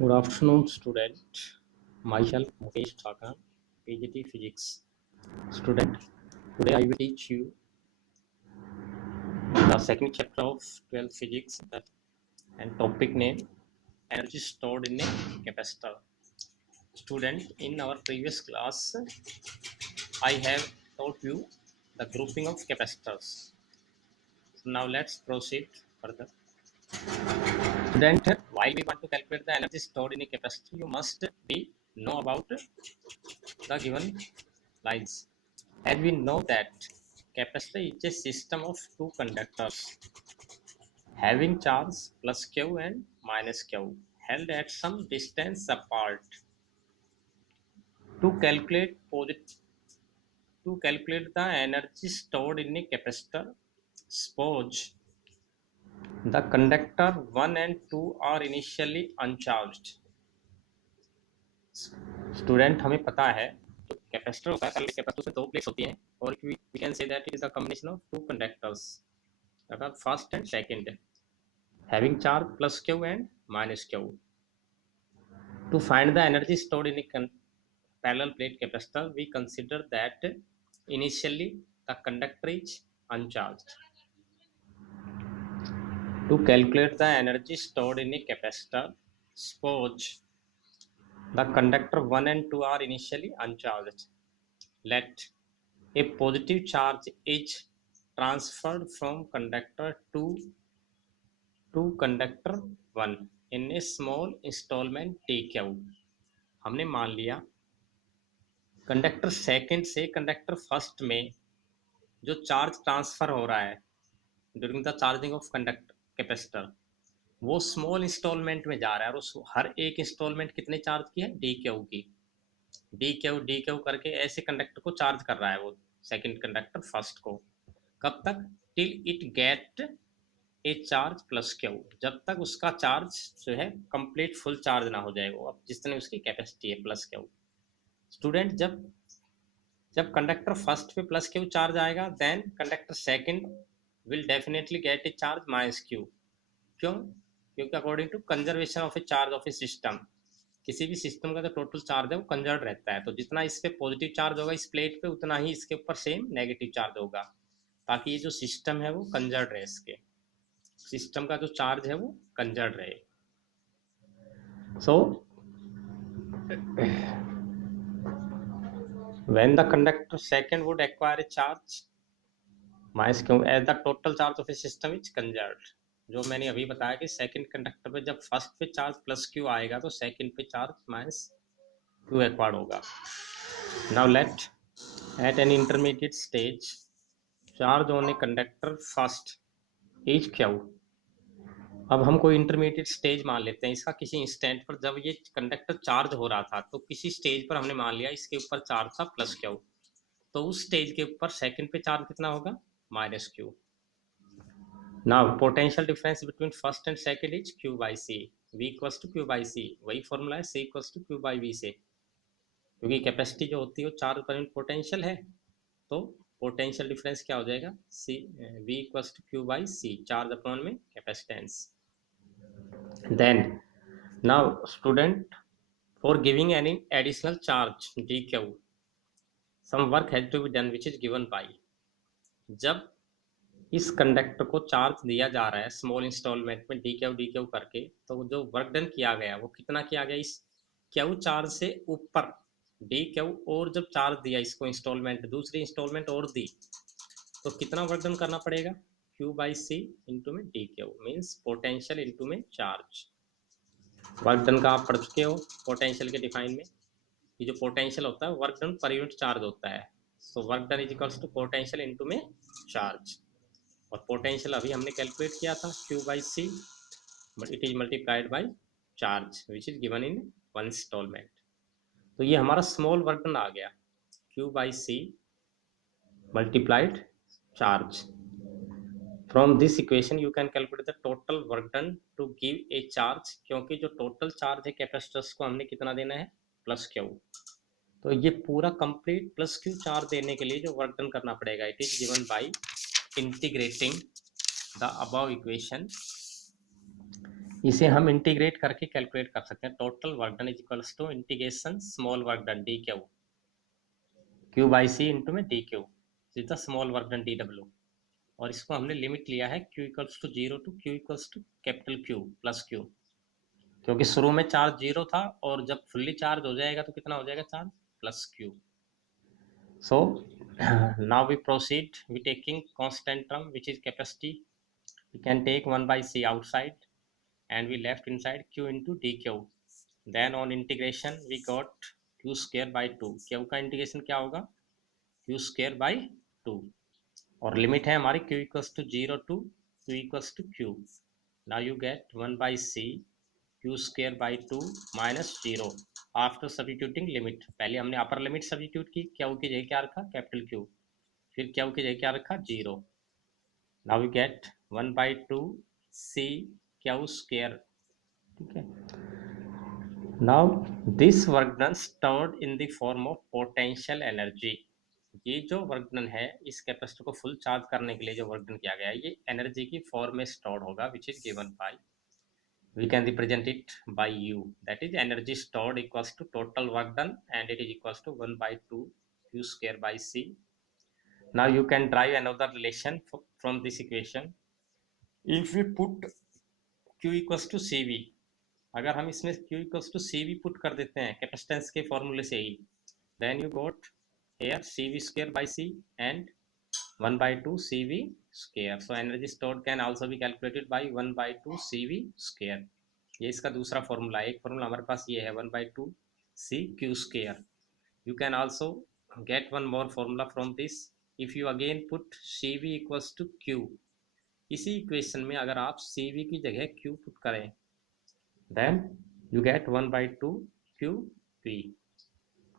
Good afternoon, student. Myself Mukesh Thakur, PGT Physics. Student, today I will teach you the second chapter of 12th Physics and topic name energy stored in a capacitor. Student, in our previous class, I have taught you the grouping of capacitors. So now let's proceed further. Student, while we want to calculate the energy stored in a capacitor, you must know about the given lines. And we know that capacitor is a system of two conductors having charge plus Q and minus Q held at some distance apart. To calculate the energy stored in a capacitor, suppose the conductor 1 and 2 are initially uncharged. Student हमें पता है जो capacitor होता है पहले capacitor में दो plates होती हैं और we can say that it is the combination of two conductors अर्थात first and second having charge plus Q and minus Q. To find the energy stored in a parallel plate capacitor, we consider that initially the conductor is uncharged. To calculate the energy stored in a capacitor, suppose the conductor 1 and 2 are initially uncharged. Let a positive charge is transferred from conductor 2 to conductor 1 in a small installment TQ. हमने मान लिया conductor second से conductor first में जो charge transfer हो रहा है during the charging of conductor capacitor वो स्मॉल इंस्टॉलमेंट में जा रहा है और हर एक इंस्टॉलमेंट कितने चार्ज की है डी की डी क्यू करके ऐसे कंडक्टर को चार्ज कर रहा है वो सेकंड कंडक्टर फर्स्ट को कब तक till it get a charge plus Q जब तक उसका चार्ज जो है कंप्लीट फुल चार्ज ना हो जाए वो अब जितने उसकी कैपेसिटी है प्लस क्यू स्टूडेंट जब कंडक्टर फर्स्ट पे प्लस क्यू चार्ज आएगा then conductor second will definitely get a charge minus q क्यों क्योंकि according to conservation of a charge of a system किसी भी सिस्टम का जो टोटल चार्ज है वो कंजर्व रहता है तो जितना इस पे पॉजिटिव चार्ज होगा इस प्लेट पे उतना ही इसके ऊपर सेम नेगेटिव चार्ज होगा ताकि ये जो सिस्टम है वो कंजर्व रहे इसके सिस्टम का जो चार्ज है वो कंजर्व रहे सो when the conductor second would acquire a charge minus q as the total charge of a system is conserved जो मैंने अभी बताया कि सेकंड कंडक्टर पे जब फर्स्ट पे चार्ज प्लस क्यू आएगा तो सेकंड पे चार्ज माइनस क्यू एक्वायर्ड होगा now let at an intermediate stage charge on a conductor first is q अब हम कोई इंटरमीडिएट स्टेज मान लेते हैं इसका किसी इंस्टेंट पर जब ये कंडक्टर चार्ज हो रहा था तो किसी स्टेज पर हमने मान लिया इसके ऊपर चार्ज था प्लस क्यू तो उस स्टेज के ऊपर सेकंड पे चार्ज कितना होगा minus Q now potential difference between first and second is Q by C we equals to Q by C वही फॉर्मूला है C equals to Q by V से क्योंकि कैपेसिटी जो होती है वो चार्ज पर यूनिट पोटेंशियल है तो पोटेंशियल डिफरेंस क्या हो जाएगा C we equals to Q by C charge upon में capacitance then now student for giving any additional charge dq some work has to be done which is given by जब इस conductor को charge दिया जा रहा है small instalment में D Q करके तो जो वर्क डन किया गया वो कितना किया गया इस क्यू चार्ज से ऊपर डी क्यू और जब चार्ज दिया इसको इंस्टॉलमेंट दूसरी इंस्टॉलमेंट और दी तो कितना वर्क डन करना पड़ेगा क्यू बाई सी इंटू में D Q means potential into में चार्ज वर्क डन का आप पढ़ चुके हो पोटेंशियल के डिफाइन में ये जो पोटेंशियल होता है work done per unit charge होता है so work done is equals to potential into में चार्ज और पोटेंशियल अभी हमने कैलकुलेट किया था q by c but it is multiplied by charge which is given in one instalment तो ये हमारा स्मॉल वर्क डन आ गया q by c multiplied charge From this equation you can calculate the total work done to give a charge क्योंकि जो total charge है capacitors को हमने कितना देना है प्लस क्यू तो ये पूरा कंप्लीट प्लस क्यू चार्ज देने के लिए जो वर्क डन करना पड़ेगा it is given by integrating the above equation इसे हम इंटीग्रेट करके कैलकुलेट कर सकते हैं। Total work done is equals to integration small work done D Q, Q by C into में D Q is the small work done D W. और इसको हमने लिमिट लिया है Q equals to 0 to Q equals to capital Q plus Q, क्योंकि शुरू में charge 0 था और जब फुल्ली चार्ज हो जाएगा तो कितना हो जाएगा charge, plus Q. So now we proceed, we taking constant term which is capacity. We can take 1 by c outside and we left inside q into dq. Then on integration we got q square by 2, q का integration क्या होगा, q square by 2, और limit है हमारी q equals to 0 to q equals to q. Now you get 1 by c q square by 2 minus 0 after substituting limit. पहले हमने upper limit substitute की, क्या की जगह क्या रखा, कैपिटल क्यू, फिर क्या की जगह क्या रखा, 0। Now we get 1 by 2 c q square, ठीक है। Now this work done stored in the form of potential energy. ये जो वर्क डन है इस कैपेसिटर को फुल चार्ज करने के लिए जो वर्क डन किया गया है ये एनर्जी की फॉर्म में स्टोर्ड होगा, विच is given bye, we can represent it by U, that is energy stored equals to total work done and it is equals to 1 by 2 q square by c. Now you can derive another relation from this equation. If we put q equals to cv, अगर हम इसमें q equals to cv put कर देते हैं capacitance के फॉर्मूले से ही, then you got here cv square by c and 1 by 2 cv square. So energy stored can also be calculated by 1 by 2 cv square. ये इसका दूसरा फॉर्मूला है। एक फॉर्मूला हमारे पास ये है 1 by 2 c q square. You can also get one more formula from this, if you again put c we equals to q. इसी equation में अगर आप सी वी की जगह क्यू पुट करें, then you get 1 by 2 q p.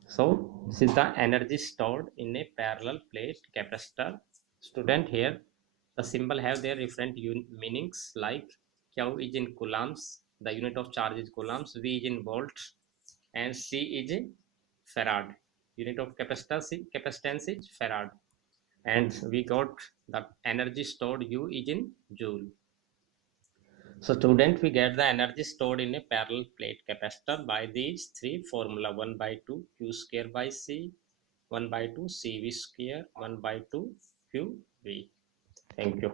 So this is the energy stored in a parallel plate capacitor. Student, here the symbol have their different meanings, like Q is in coulombs, the unit of charge is coulombs, V is in volts, and C is in farad. Unit of capacitance is farad, and we got the energy stored U is in joule. So student, we get the energy stored in a parallel plate capacitor by these three formula: 1 by 2 q square by c, 1 by 2 cv square, 1 by 2 qv. Thank you.